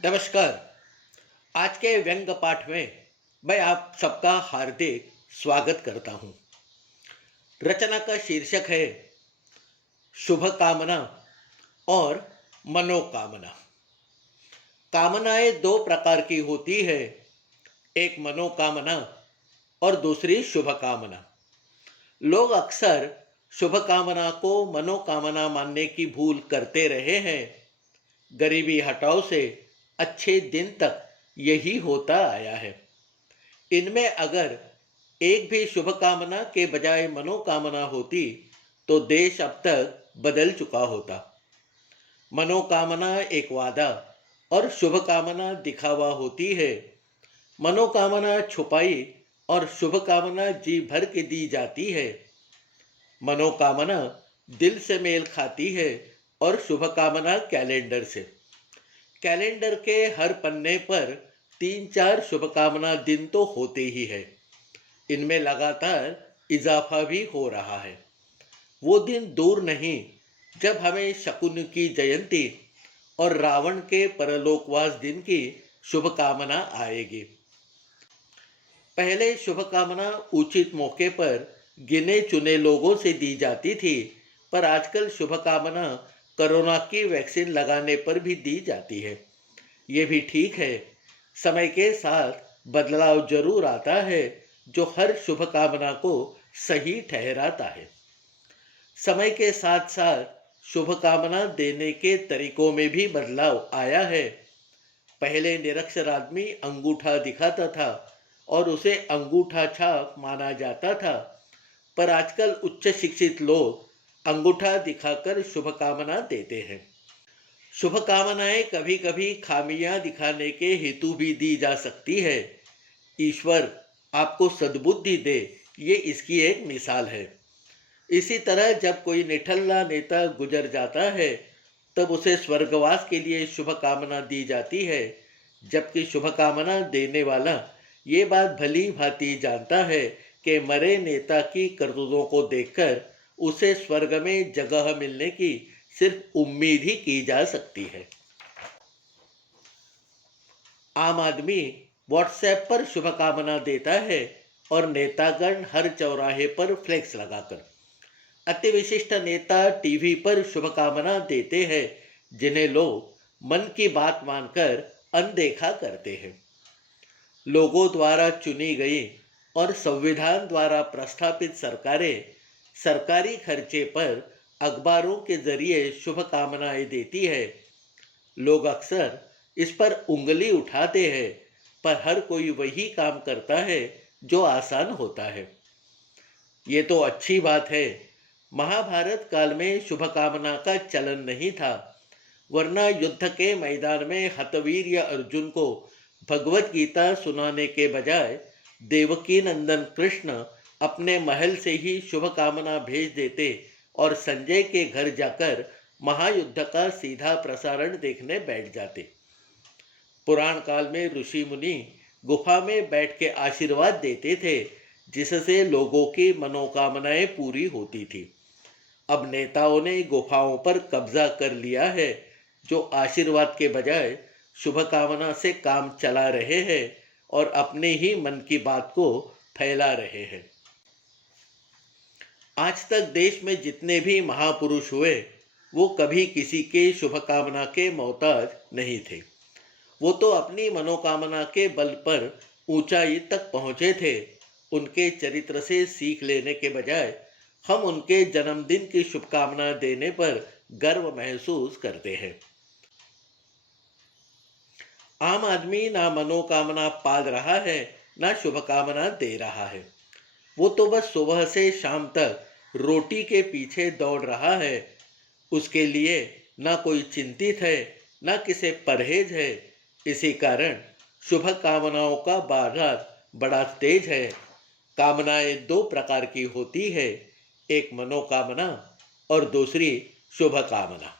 नमस्कार। आज के व्यंग्य पाठ में मैं आप सबका हार्दिक स्वागत करता हूं। रचना का शीर्षक है शुभ कामना और मनोकामना। कामनाएं दो प्रकार की होती है, एक मनोकामना और दूसरी शुभ कामना। लोग अक्सर शुभ कामना को मनोकामना मानने की भूल करते रहे हैं। गरीबी हटाओ से अच्छे दिन तक यही होता आया है। इनमें अगर एक भी शुभ कामना के बजाय मनोकामना होती तो देश अब तक बदल चुका होता। मनोकामना एक वादा और शुभ कामना दिखावा होती है। मनोकामना छुपाई और शुभ कामना जी भर के दी जाती है। मनोकामना दिल से मेल खाती है और शुभ कामना कैलेंडर से। कैलेंडर के हर पन्ने पर 3-4 शुभकामना दिन तो होते ही है। इनमें लगातार इजाफा भी हो रहा है। वो दिन दूर नहीं जब हमें शकुन की जयंती और रावण के परलोकवास दिन की शुभकामना आएगी। पहले शुभकामना उचित मौके पर गिने चुने लोगों से दी जाती थी, पर आजकल शुभकामना कोरोना की वैक्सीन लगाने पर भी दी जाती है। ये भी ठीक है। समय के साथ बदलाव जरूर आता है जो हर शुभकामना को सही ठहराता है। समय के साथ साथ शुभकामना देने के तरीकों में भी बदलाव आया है। पहले निरक्षर आदमी अंगूठा दिखाता था और उसे अंगूठा छाप माना जाता था, पर आजकल उच्च शिक्षित लोग अंगूठा दिखाकर शुभकामना देते हैं। शुभकामनाएं कभी कभी खामियां दिखाने के हेतु भी दी जा सकती है। ईश्वर आपको सद्बुद्धि दे, ये इसकी एक मिसाल है। इसी तरह जब कोई निठल्ला नेता गुजर जाता है तब उसे स्वर्गवास के लिए शुभकामना दी जाती है, जबकि शुभकामना देने वाला ये बात भली भांति जानता है कि मरे नेता की करतूतों को देखकर उसे स्वर्ग में जगह मिलने की सिर्फ उम्मीद ही की जा सकती है। आम आदमी व्हाट्सएप पर शुभकामना देता है और नेतागण हर चौराहे पर फ्लेक्स लगाकर। अति विशिष्ट नेता टीवी पर शुभकामना देते हैं जिन्हें लोग मन की बात मानकर अनदेखा करते हैं। लोगों द्वारा चुनी गई और संविधान द्वारा प्रस्थापित सरकारें सरकारी खर्चे पर अखबारों के जरिए शुभकामनाएं देती है। लोग अक्सर इस पर उंगली उठाते हैं, पर हर कोई वही काम करता है जो आसान होता है। ये तो अच्छी बात है। महाभारत काल में शुभकामना का चलन नहीं था, वरना युद्ध के मैदान में हतवीर्य अर्जुन को भगवत गीता सुनाने के बजाय देवकी नंदन कृष्ण अपने महल से ही शुभकामना भेज देते और संजय के घर जाकर महायुद्ध का सीधा प्रसारण देखने बैठ जाते। पुराण काल में ऋषि मुनि गुफा में बैठ के आशीर्वाद देते थे, जिससे लोगों की मनोकामनाएं पूरी होती थी। अब नेताओं ने गुफाओं पर कब्जा कर लिया है, जो आशीर्वाद के बजाय शुभकामना से काम चला रहे हैं और अपने ही मन की बात को फैला रहे हैं। आज तक देश में जितने भी महापुरुष हुए वो कभी किसी के शुभकामना के मोहताज नहीं थे। वो तो अपनी मनोकामना के बल पर ऊंचाई तक पहुंचे थे। उनके चरित्र से सीख लेने के बजाय हम उनके जन्मदिन की शुभकामना देने पर गर्व महसूस करते हैं। आम आदमी ना मनोकामना पाल रहा है, ना शुभकामना दे रहा है। वो तो बस सुबह से शाम तक रोटी के पीछे दौड़ रहा है। उसके लिए ना कोई चिंतित है, ना किसे परहेज है। इसी कारण शुभ कामनाओं का बाजार बड़ा तेज है। कामनाएं दो प्रकार की होती है, एक मनोकामना और दूसरी शुभ कामना।